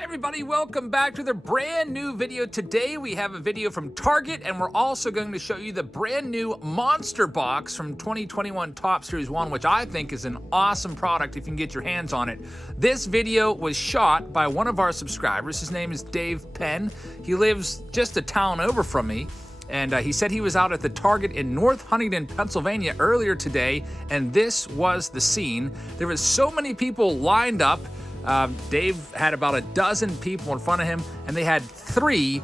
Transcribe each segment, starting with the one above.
Everybody, welcome back to the brand new video. Today we have a video from Target, and we're also going to show you the brand new Monster Box from 2021 Topps Series 1, which I think is an awesome product if you can get your hands on it. This video was shot by one of our subscribers. His name is Dave Penn. He lives just a town over from me. And he said he was out at the Target in North Huntington, Pennsylvania earlier today, and this was the scene. There was so many people lined up. Dave had about a dozen people in front of him, and they had 3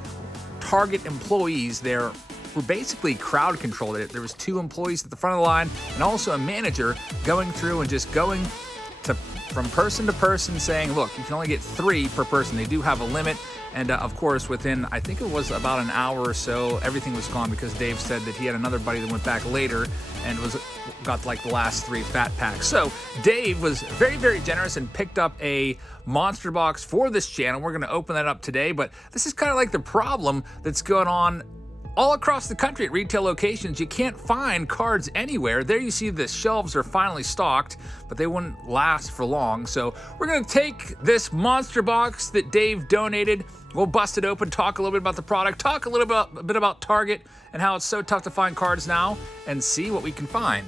Target employees there who basically crowd controlled it. There was 2 employees at the front of the line and also a manager going through and just going from person to person saying, look, you can only get 3 per person. They do have a limit. And of course, within, I think it was about an hour or so, everything was gone because Dave said that he had another buddy that went back later and got like the last 3 fat packs. So Dave was very, very generous and picked up a Monster Box for this channel. We're gonna open that up today, but this is kind of like the problem that's going on all across the country at retail locations. You can't find cards anywhere. There you see the shelves are finally stocked, but they wouldn't last for long. So we're gonna take this Monster Box that Dave donated. We'll bust it open, talk a little bit about the product, talk a bit about Target and how it's so tough to find cards now, and see what we can find.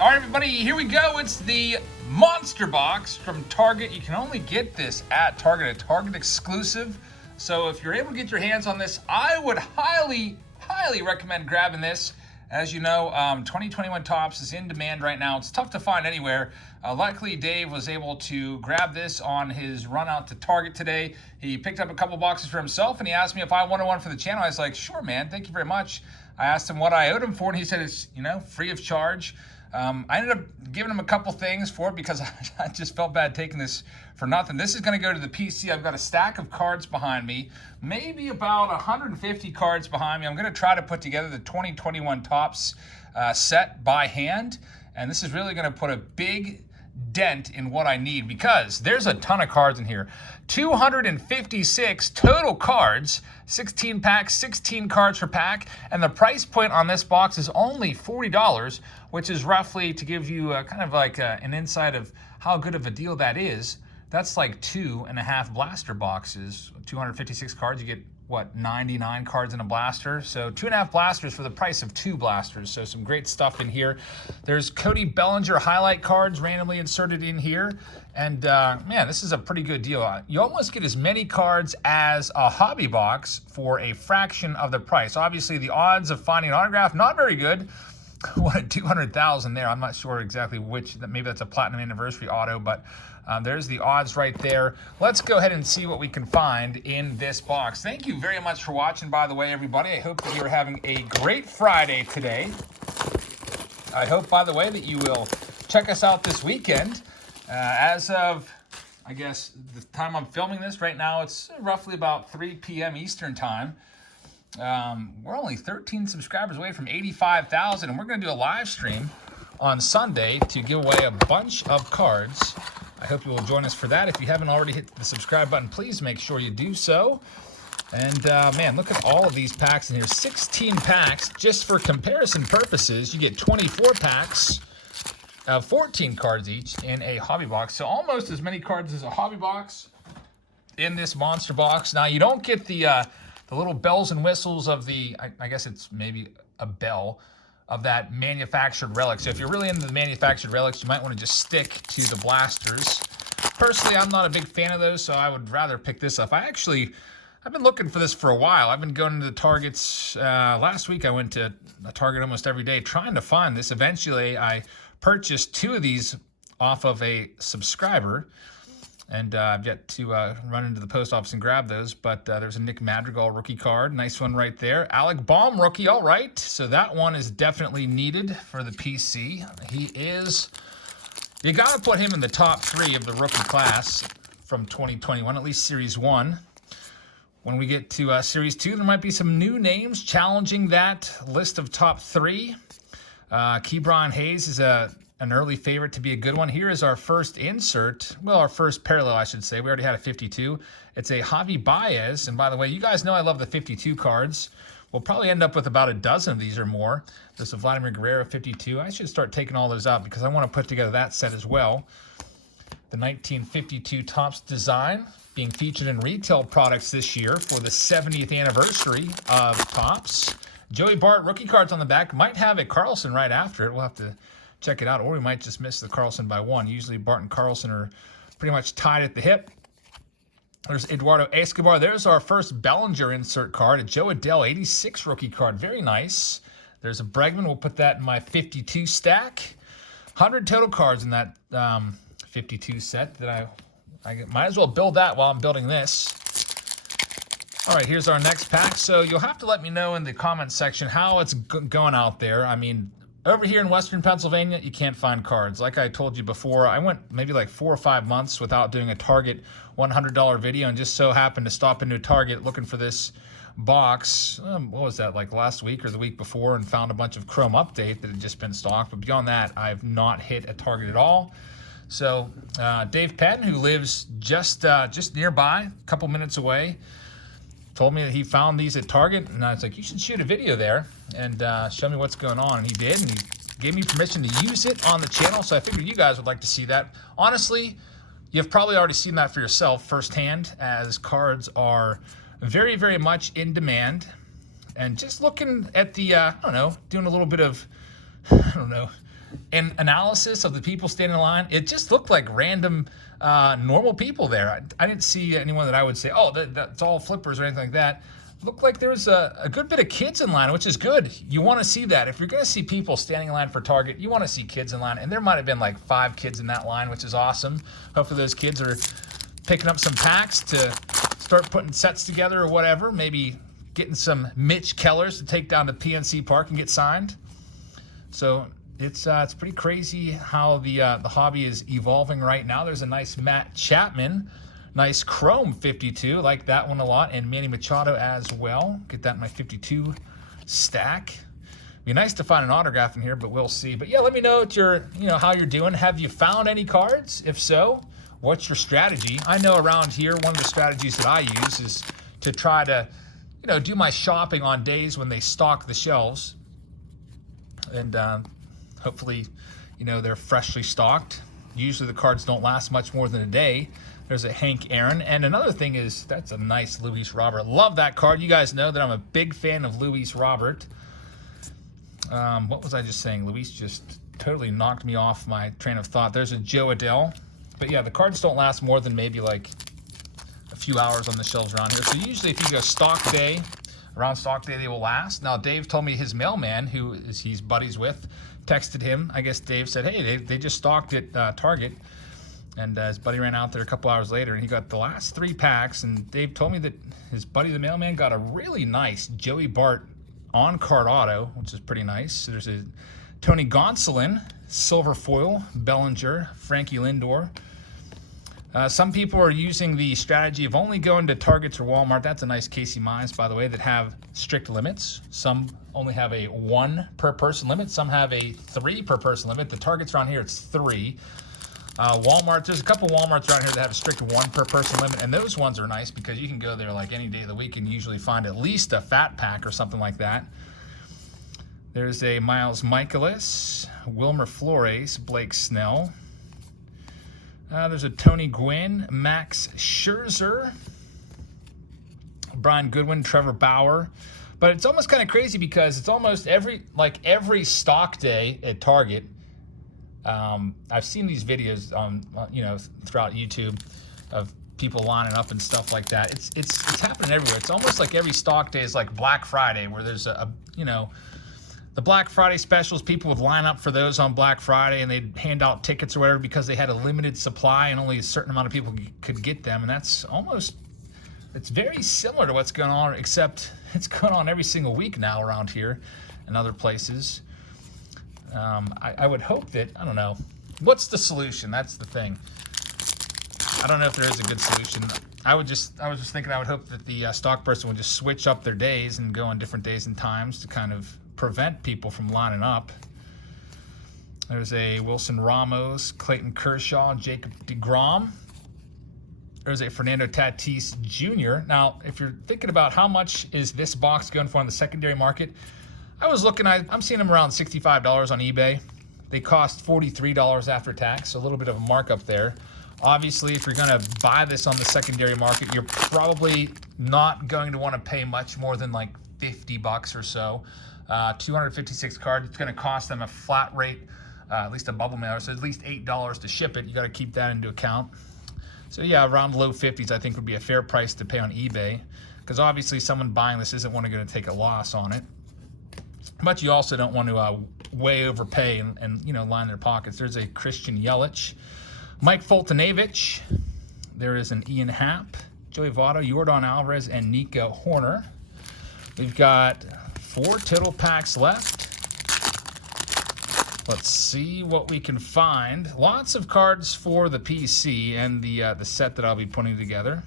All right, everybody, here we go. It's the Monster Box from Target. You can only get this at Target, a Target exclusive. So if you're able to get your hands on this, I would highly, highly recommend grabbing this. As you know, 2021 Topps is in demand right now. It's tough to find anywhere. Luckily, Dave was able to grab this on his run out to Target today. He picked up a couple boxes for himself, and he asked me if I wanted one for the channel. I was like, sure, man, thank you very much. I asked him what I owed him for, and he said it's, free of charge. I ended up giving him a couple things for it because I just felt bad taking this for nothing. This is going to go to the PC. I've got a stack of cards behind me, maybe about 150 cards behind me. I'm going to try to put together the 2021 Topps set by hand, and this is really going to put a big dent in what I need because there's a ton of cards in here. 256 total cards, 16 packs, 16 cards per pack, and the price point on this box is only $40, which is roughly, to give you kind of like an insight of how good of a deal that is, that's like 2.5 blaster boxes. 256 cards, you get what, 99 cards in a blaster? So 2.5 blasters for the price of 2 blasters. So some great stuff in here. There's Cody Bellinger highlight cards randomly inserted in here. And man, this is a pretty good deal. You almost get as many cards as a hobby box for a fraction of the price. Obviously, the odds of finding an autograph, not very good. What, 200,000 there. I'm not sure exactly which, maybe that's a platinum anniversary auto, but there's the odds right there. Let's go ahead and see what we can find in this box. Thank you very much for watching, by the way, everybody. I hope that you're having a great Friday today. I hope, by the way, that you will check us out this weekend. As of, I guess, the time I'm filming this right now, it's roughly about 3 p.m. Eastern time. We're only 13 subscribers away from 85,000, and we're going to do a live stream on Sunday to give away a bunch of cards. I hope you will join us for that. If you haven't already hit the subscribe button, please make sure you do so. And man, look at all of these packs in here. 16 packs. Just for comparison purposes, you get 24 packs of 14 cards each in a hobby box. So almost as many cards as a hobby box in this Monster Box. Now, you don't get the little bells and whistles of the, I guess it's maybe a bell, of that manufactured relic. So if you're really into the manufactured relics, you might want to just stick to the blasters. Personally, I'm not a big fan of those, so I would rather pick this up. I've been looking for this for a while. I've been going to the Targets. Last week I went to a Target almost every day trying to find this. Eventually, I purchased 2 of these off of a subscriber. And I've yet to run into the post office and grab those, but there's a Nick Madrigal rookie card. Nice one right there. Alec Baum rookie, all right. So that one is definitely needed for the PC. You got to put him in the top 3 of the rookie class from 2021, at least Series 1. When we get to Series 2, there might be some new names challenging that list of top 3. Ke'Bryan Hayes is an early favorite to be a good one. Here is our first insert. Well, our first parallel, I should say. We already had a 52. It's a Javi Baez. And by the way, you guys know I love the 52 cards. We'll probably end up with about a dozen of these or more. There's a Vladimir Guerrero 52. I should start taking all those out because I want to put together that set as well. The 1952 Topps design being featured in retail products this year for the 70th anniversary of Topps. Joey Bart rookie cards on the back. Might have a Carlson right after it. We'll have to check it out, or we might just miss the Carlson by one. Usually Bart and Carlson are pretty much tied at the hip. There's Eduardo Escobar. There's our first Bellinger insert card. A Joe Adell 86 rookie card. Very nice. There's a Bregman. We'll put that in my 52 stack. 100 total cards in that 52 set that I might as well build that while I'm building this. All right, here's our next pack. So you'll have to let me know in the comments section how it's going out there. I mean, over here in Western Pennsylvania, you can't find cards. Like I told you before, I went maybe like 4 or 5 months without doing a Target $100 video, and just so happened to stop into a Target looking for this box. What was that, like last week or the week before, and found a bunch of Chrome Update that had just been stocked. But beyond that, I've not hit a Target at all. So Dave Penn, who lives just nearby, a couple minutes away, told me that he found these at Target, and I was like, you should shoot a video there and show me what's going on. And he did, and he gave me permission to use it on the channel, so I figured you guys would like to see that. Honestly, you've probably already seen that for yourself firsthand, as cards are very, very much in demand. And just looking at the, I don't know, doing a little bit of, I don't know, an analysis of the people standing in line, it just looked like random normal people there. I didn't see anyone that I would say, oh, that's all flippers or anything like that. It looked like there was a good bit of kids in line, which is good. You want to see that. If you're going to see people standing in line for Target, you want to see kids in line. And there might have been like 5 kids in that line, which is awesome. Hopefully those kids are picking up some packs to start putting sets together or whatever. Maybe getting some Mitch Kellers to take down to PNC Park and get signed. So it's pretty crazy how the hobby is evolving right now. There's a nice Matt Chapman, nice Chrome 52, like that one a lot, and Manny Machado as well. Get that in my 52 stack. Be nice to find an autograph in here, but we'll see. But yeah, let me know what how you're doing. Have you found any cards? If so, what's your strategy? I know around here, one of the strategies that I use is to try to, do my shopping on days when they stock the shelves, and hopefully, they're freshly stocked. Usually the cards don't last much more than a day. There's a Hank Aaron. And another thing is, that's a nice Luis Robert. Love that card. You guys know that I'm a big fan of Luis Robert. What was I just saying? Luis just totally knocked me off my train of thought. There's a Joe Adell. But yeah, the cards don't last more than maybe like a few hours on the shelves around here. So usually if you go stock day, around stock day, they will last. Now, Dave told me his mailman, who he's buddies with, texted him. I guess Dave said, hey, they just stocked at Target. And his buddy ran out there a couple hours later, and he got the last 3 packs. And Dave told me that his buddy, the mailman, got a really nice Joey Bart on-card auto, which is pretty nice. So there's a Tony Gonsolin, silver foil, Bellinger, Frankie Lindor. Some people are using the strategy of only going to Targets or Walmart. That's a nice Casey Mize, by the way, that have strict limits. Some only have a 1 per person limit. Some have a 3 per person limit. The Targets around here, it's 3. Walmart, there's a couple Walmarts around here that have a strict 1 per person limit, and those ones are nice because you can go there like any day of the week and usually find at least a fat pack or something like that. There's a Miles Michaelis, Wilmer Flores, Blake Snell. There's a Tony Gwynn, Max Scherzer, Brian Goodwin, Trevor Bauer. But it's almost kind of crazy because it's almost every stock day at Target. I've seen these videos on throughout YouTube of people lining up and stuff like that. It's happening everywhere. It's almost like every stock day is like Black Friday, where there's the Black Friday specials. People would line up for those on Black Friday, and they'd hand out tickets or whatever because they had a limited supply and only a certain amount of people could get them. And that's it's very similar to what's going on, except it's going on every single week now around here and other places. I would hope that, I don't know, what's the solution? That's the thing. I don't know if there is a good solution. I was just thinking I would hope that the stock person would just switch up their days and go on different days and times to kind of prevent people from lining up. There's a Wilson Ramos, Clayton Kershaw, Jacob deGrom. There's a Fernando Tatis Jr. Now, if you're thinking about how much is this box going for on the secondary market, I was looking, I'm seeing them around $65 on eBay. They cost $43 after tax, so a little bit of a markup there. Obviously, if you're going to buy this on the secondary market, you're probably not going to want to pay much more than like $50 or so. 256 cards, it's going to cost them a flat rate, at least a bubble mailer, so at least $8 to ship it. You got to keep that into account. So yeah, around low 50s I think would be a fair price to pay on eBay, because obviously someone buying this isn't going to take a loss on it. But you also don't want to way overpay and you know, line their pockets. There's a Christian Yelich, Mike Foltynewicz, there is an Ian Happ, Joey Votto, Yordan Alvarez, and Nico Horner. We've got 4 total packs left. Let's see what we can find. Lots of cards for the PC and the set that I'll be putting together.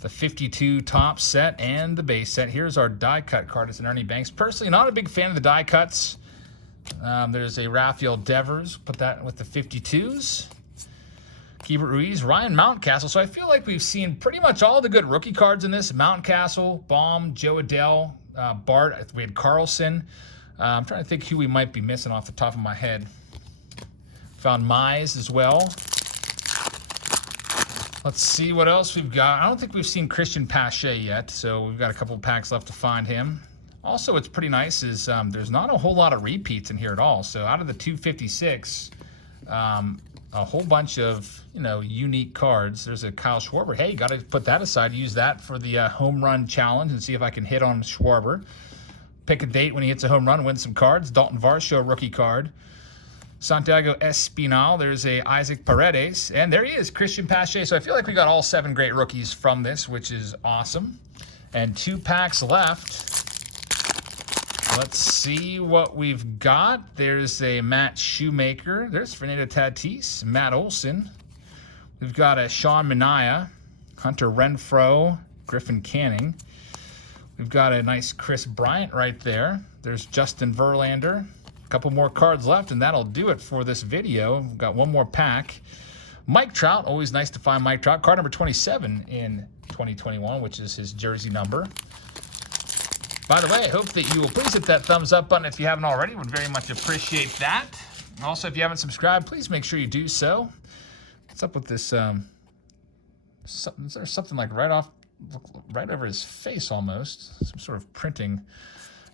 The 52 top set and the base set. Here's our die cut card. It's an Ernie Banks. Personally, not a big fan of the die cuts. There's a Rafael Devers. Put that with the 52s. Keibert Ruiz, Ryan Mountcastle. So I feel like we've seen pretty much all the good rookie cards in this. Mountcastle, Baum, Joe Adell, Bart. We had Carlson. I'm trying to think who we might be missing off the top of my head. Found Mize as well. Let's see what else we've got. I don't think we've seen Christian Pache yet, so we've got a couple of packs left to find him. Also, what's pretty nice is there's not a whole lot of repeats in here at all. So out of the 256, a whole bunch of, you know, unique cards. There's a Kyle Schwarber. Hey, got to put that aside. Use that for the home run challenge and see if I can hit on Schwarber. Pick a date when he hits a home run, win some cards. Dalton Varsho rookie card. Santiago Espinal. There's a Isaac Paredes. And there he is, Christian Pache. So I feel like we got all 7 great rookies from this, which is awesome. And 2 packs left. Let's see what we've got. There's a Matt Shoemaker. There's Fernando Tatis, Matt Olson. We've got a Sean Manaea, Hunter Renfroe, Griffin Canning. We've got a nice Chris Bryant right there. There's Justin Verlander. A couple more cards left, and that'll do it for this video. We've got 1 more pack. Mike Trout, always nice to find Mike Trout. Card number 27 in 2021, which is his jersey number. By the way, I hope that you will please hit that thumbs up button if you haven't already. Would very much appreciate that. Also, if you haven't subscribed, please make sure you do so. What's up with this? Is there something like right over his face almost? Some sort of printing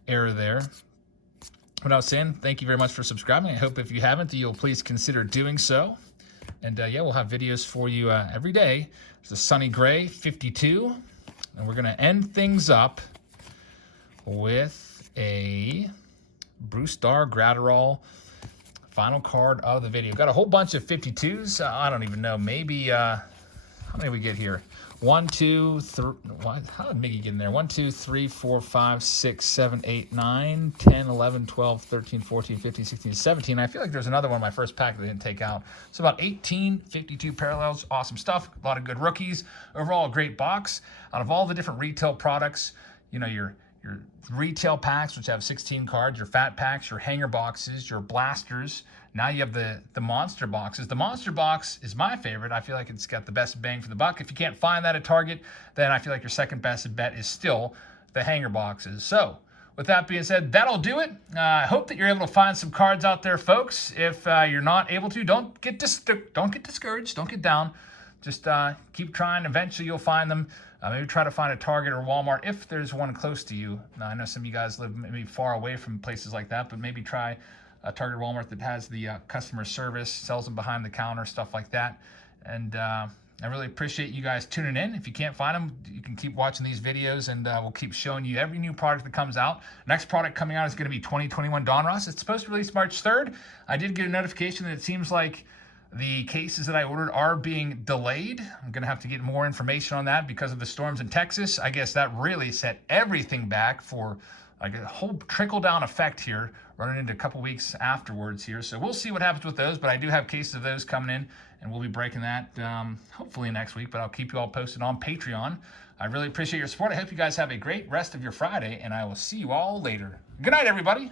error there. What I was saying, thank you very much for subscribing. I hope if you haven't, that you'll please consider doing so. And yeah, we'll have videos for you every day. There's a Sonny Gray 52. And we're going to end things up with a Bruce Dar Gratterall final card of the video. Got a whole bunch of 52s. I don't even know. Maybe, how many did we get here? 1, 2, 3. What? How did Miggy get in there? 1, 2, 3, 4, 5, 6, 7, 8, 9, 10, 11, 12, 13, 14, 15, 16, 17. I feel like there's another one in my first pack that I didn't take out. So about 18, 52 parallels. Awesome stuff. A lot of good rookies. Overall, a great box. Out of all the different retail products, you know, your retail packs, which have 16 cards, your fat packs, your hanger boxes, your blasters. Now you have the monster boxes. The monster box is my favorite. I feel like it's got the best bang for the buck. If you can't find that at Target, then I feel like your second best bet is still the hanger boxes. So with that being said, that'll do it. I hope that you're able to find some cards out there, folks. If you're not able to, don't get discouraged. Don't get down. Just keep trying. Eventually you'll find them. Maybe try to find a Target or Walmart if there's one close to you. Now, I know some of you guys live maybe far away from places like that, but maybe try a Target or Walmart that has the customer service, sells them behind the counter, stuff like that. And I really appreciate you guys tuning in. If you can't find them, you can keep watching these videos, and we'll keep showing you every new product that comes out. Next product coming out is going to be 2021 Donruss. It's supposed to release March 3rd. I did get a notification that it seems like the cases that I ordered are being delayed. I'm going to have to get more information on that because of the storms in Texas. I guess that really set everything back for like a whole trickle-down effect here, running into a couple weeks afterwards here. So we'll see what happens with those, but I do have cases of those coming in, and we'll be breaking that hopefully next week, but I'll keep you all posted on Patreon. I really appreciate your support. I hope you guys have a great rest of your Friday, and I will see you all later. Good night, everybody.